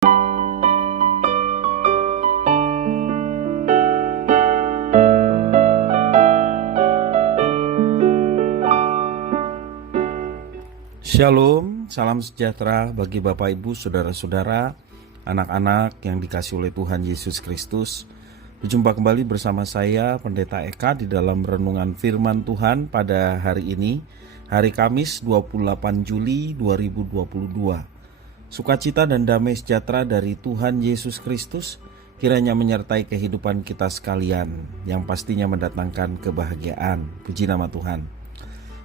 Shalom, salam sejahtera bagi Bapak Ibu, Saudara-saudara, anak-anak yang dikasihi oleh Tuhan Yesus Kristus. Berjumpa kembali bersama saya, Pendeta Eka, di dalam renungan firman Tuhan pada hari ini, hari Kamis 28 Juli 2022. Sukacita dan damai sejahtera dari Tuhan Yesus Kristus kiranya menyertai kehidupan kita sekalian, yang pastinya mendatangkan kebahagiaan. Puji nama Tuhan.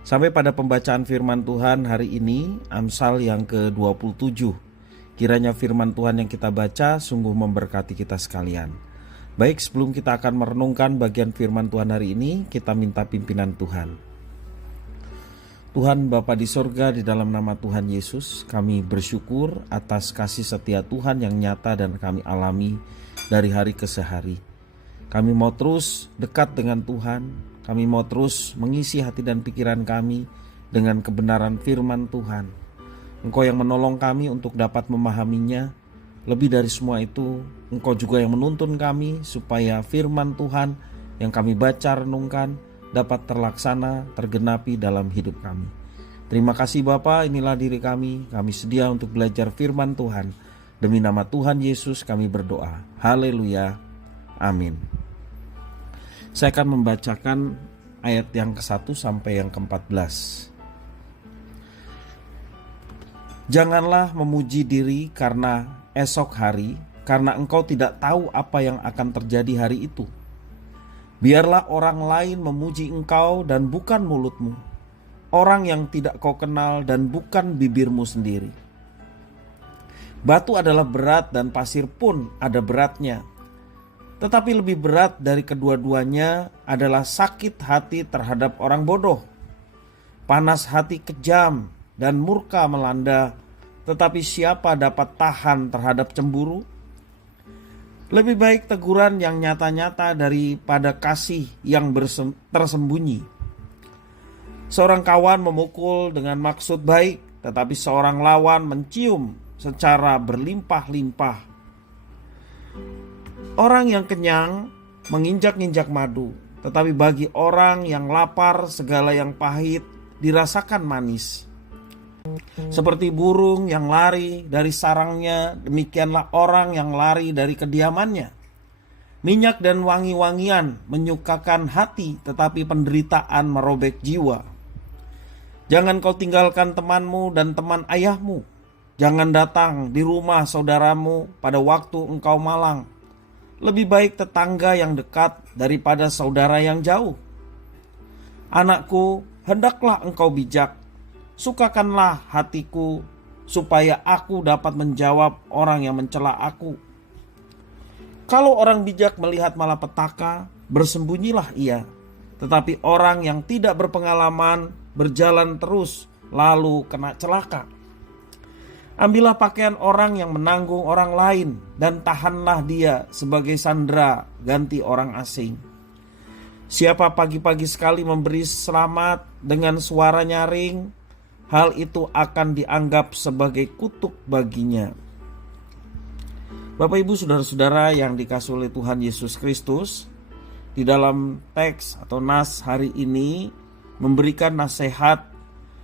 Sampai pada pembacaan firman Tuhan hari ini, Amsal yang ke-27. Kiranya firman Tuhan yang kita baca sungguh memberkati kita sekalian. Baik, sebelum kita akan merenungkan bagian firman Tuhan hari ini, kita minta pimpinan Tuhan. Tuhan Bapa di sorga, di dalam nama Tuhan Yesus, kami bersyukur atas kasih setia Tuhan yang nyata dan kami alami dari hari ke hari. Kami mau terus dekat dengan Tuhan. Kami mau terus mengisi hati dan pikiran kami dengan kebenaran firman Tuhan. Engkau yang menolong kami untuk dapat memahaminya. Lebih dari semua itu, Engkau juga yang menuntun kami supaya firman Tuhan yang kami baca renungkan dapat terlaksana, tergenapi dalam hidup kami. Terima kasih Bapa, inilah diri kami sedia untuk belajar firman Tuhan. Demi nama Tuhan Yesus kami berdoa. Haleluya. Amin. Saya akan membacakan ayat yang ke-1 sampai yang ke-14. Janganlah memuji diri karena esok hari, karena engkau tidak tahu apa yang akan terjadi hari itu. Biarlah orang lain memuji engkau dan bukan mulutmu, orang yang tidak kau kenal dan bukan bibirmu sendiri. Batu adalah berat dan pasir pun ada beratnya. Tetapi lebih berat dari kedua-duanya adalah sakit hati terhadap orang bodoh. Panas hati kejam dan murka melanda, tetapi siapa dapat tahan terhadap cemburu? Lebih baik teguran yang nyata-nyata daripada kasih yang tersembunyi. Seorang kawan memukul dengan maksud baik, tetapi seorang lawan mencium secara berlimpah-limpah. Orang yang kenyang menginjak-injak madu, tetapi bagi orang yang lapar segala yang pahit dirasakan manis. Seperti burung yang lari dari sarangnya, demikianlah orang yang lari dari kediamannya. Minyak dan wangi-wangian menyukakan hati, tetapi penderitaan merobek jiwa. Jangan kau tinggalkan temanmu dan teman ayahmu. Jangan datang di rumah saudaramu pada waktu engkau malang. Lebih baik tetangga yang dekat daripada saudara yang jauh. Anakku, hendaklah engkau bijak. Sukakanlah hatiku supaya aku dapat menjawab orang yang mencela aku. Kalau orang bijak melihat malapetaka, bersembunyilah ia. Tetapi orang yang tidak berpengalaman berjalan terus lalu kena celaka. Ambillah pakaian orang yang menanggung orang lain dan tahanlah dia sebagai sandera ganti orang asing. Siapa pagi-pagi sekali memberi selamat dengan suara nyaring, hal itu akan dianggap sebagai kutuk baginya. Bapak Ibu Saudara-saudara yang dikasihi oleh Tuhan Yesus Kristus, di dalam teks atau nas hari ini memberikan nasihat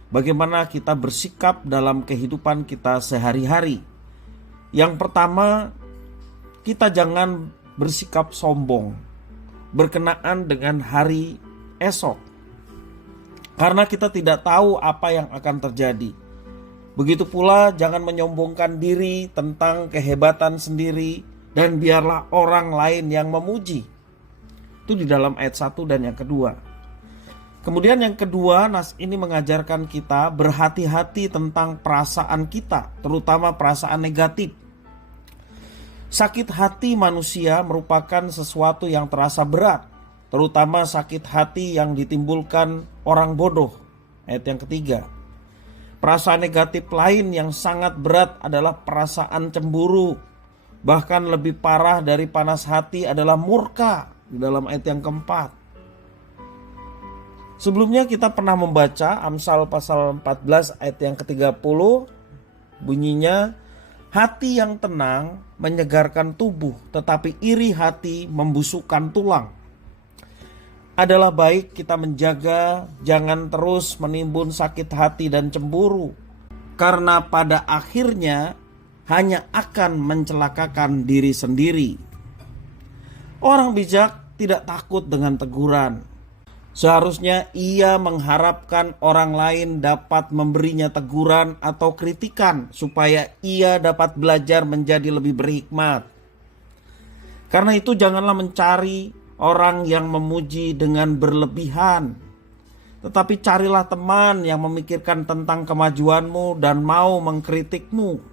bagaimana kita bersikap dalam kehidupan kita sehari-hari. Yang pertama, kita jangan bersikap sombong berkenaan dengan hari esok. Karena kita tidak tahu apa yang akan terjadi. Begitu pula jangan menyombongkan diri tentang kehebatan sendiri dan biarlah orang lain yang memuji. Itu di dalam ayat 1 dan yang kedua. Kemudian yang kedua, nas ini mengajarkan kita berhati-hati tentang perasaan kita, terutama perasaan negatif. Sakit hati manusia merupakan sesuatu yang terasa berat, terutama sakit hati yang ditimbulkan orang bodoh. Ayat yang ketiga. Perasaan negatif lain yang sangat berat adalah perasaan cemburu. Bahkan lebih parah dari panas hati adalah murka di dalam ayat yang keempat. Sebelumnya kita pernah membaca Amsal pasal 14 ayat yang ke-30, bunyinya, Hati yang tenang menyegarkan tubuh, tetapi iri hati membusukkan tulang. Adalah baik kita menjaga jangan terus menimbun sakit hati dan cemburu, karena pada akhirnya hanya akan mencelakakan diri sendiri. Orang bijak tidak takut dengan teguran. Seharusnya ia mengharapkan orang lain dapat memberinya teguran atau kritikan supaya ia dapat belajar menjadi lebih berhikmat. Karena itu janganlah mencari orang yang memuji dengan berlebihan, tetapi carilah teman yang memikirkan tentang kemajuanmu dan mau mengkritikmu.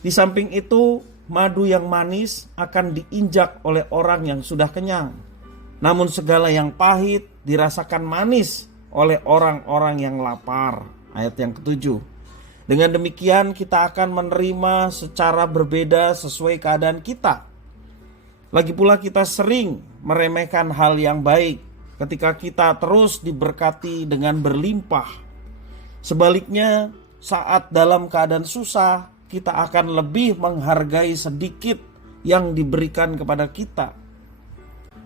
Di samping itu, madu yang manis akan diinjak oleh orang yang sudah kenyang. Namun segala yang pahit dirasakan manis oleh orang-orang yang lapar. Ayat yang ke-7. Dengan demikian kita akan menerima secara berbeda sesuai keadaan kita. Lagi pula kita sering meremehkan hal yang baik ketika kita terus diberkati dengan berlimpah. Sebaliknya, saat dalam keadaan susah, kita akan lebih menghargai sedikit yang diberikan kepada kita.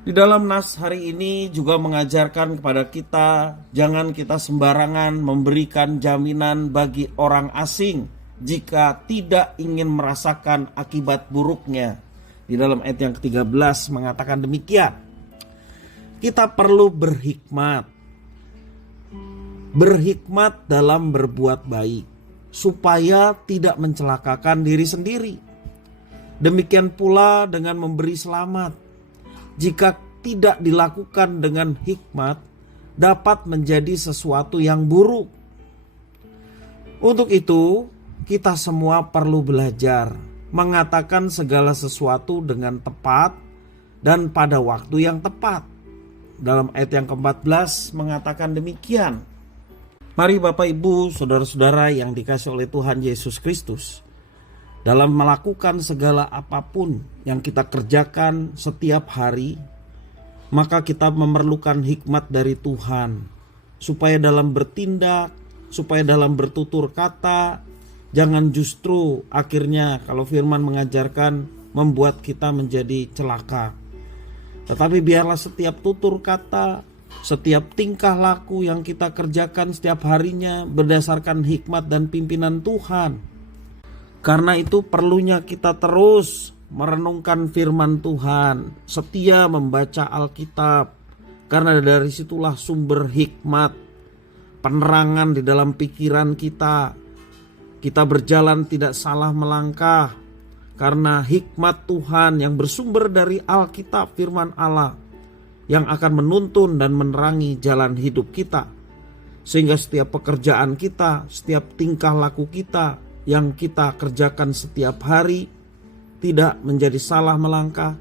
Di dalam nas hari ini juga mengajarkan kepada kita, jangan kita sembarangan memberikan jaminan bagi orang asing jika tidak ingin merasakan akibat buruknya. Di dalam ayat yang ke-13 mengatakan demikian. Kita perlu berhikmat. Berhikmat dalam berbuat baik, supaya tidak mencelakakan diri sendiri. Demikian pula dengan memberi selamat. Jika tidak dilakukan dengan hikmat, dapat menjadi sesuatu yang buruk. Untuk itu, kita semua perlu belajar mengatakan segala sesuatu dengan tepat dan pada waktu yang tepat. Dalam ayat yang ke-14 mengatakan demikian. Mari Bapak Ibu, saudara-saudara yang dikasihi oleh Tuhan Yesus Kristus, dalam melakukan segala apapun yang kita kerjakan setiap hari, maka kita memerlukan hikmat dari Tuhan, supaya dalam bertindak, supaya dalam bertutur kata, jangan justru akhirnya kalau firman mengajarkan membuat kita menjadi celaka. Tetapi biarlah setiap tutur kata, setiap tingkah laku yang kita kerjakan setiap harinya berdasarkan hikmat dan pimpinan Tuhan. Karena itu perlunya kita terus merenungkan firman Tuhan, setia membaca Alkitab, karena dari situlah sumber hikmat, penerangan di dalam pikiran kita. Kita berjalan tidak salah melangkah, karena hikmat Tuhan yang bersumber dari Alkitab firman Allah, yang akan menuntun dan menerangi jalan hidup kita. Sehingga setiap pekerjaan kita, setiap tingkah laku kita yang kita kerjakan setiap hari tidak menjadi salah melangkah,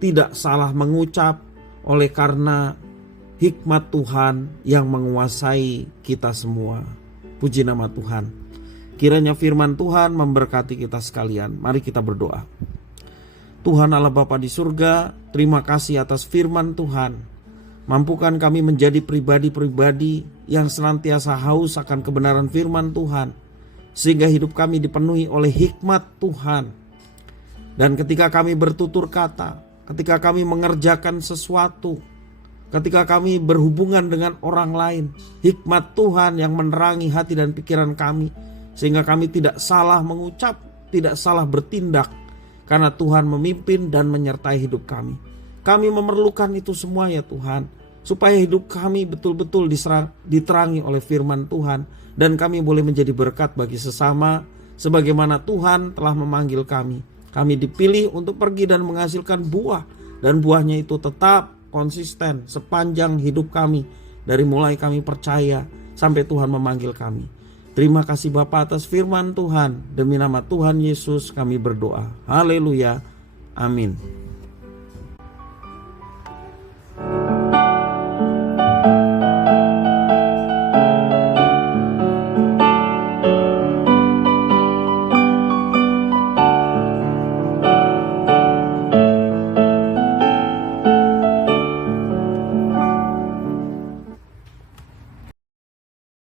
tidak salah mengucap, oleh karena hikmat Tuhan yang menguasai kita semua. Puji nama Tuhan. Kiranya firman Tuhan memberkati kita sekalian. Mari kita berdoa. Tuhan Allah Bapa di surga, terima kasih atas firman Tuhan. Mampukan kami menjadi pribadi-pribadi yang senantiasa haus akan kebenaran firman Tuhan, sehingga hidup kami dipenuhi oleh hikmat Tuhan. Dan ketika kami bertutur kata, ketika kami mengerjakan sesuatu, ketika kami berhubungan dengan orang lain, hikmat Tuhan yang menerangi hati dan pikiran kami, sehingga kami tidak salah mengucap, tidak salah bertindak, karena Tuhan memimpin dan menyertai hidup kami. Kami memerlukan itu semua ya Tuhan, supaya hidup kami betul-betul diterangi oleh firman Tuhan, dan kami boleh menjadi berkat bagi sesama, sebagaimana Tuhan telah memanggil kami. Kami dipilih untuk pergi dan menghasilkan buah, dan buahnya itu tetap konsisten sepanjang hidup kami, dari mulai kami percaya sampai Tuhan memanggil kami. Terima kasih Bapa atas firman Tuhan. Demi nama Tuhan Yesus kami berdoa. Haleluya. Amin.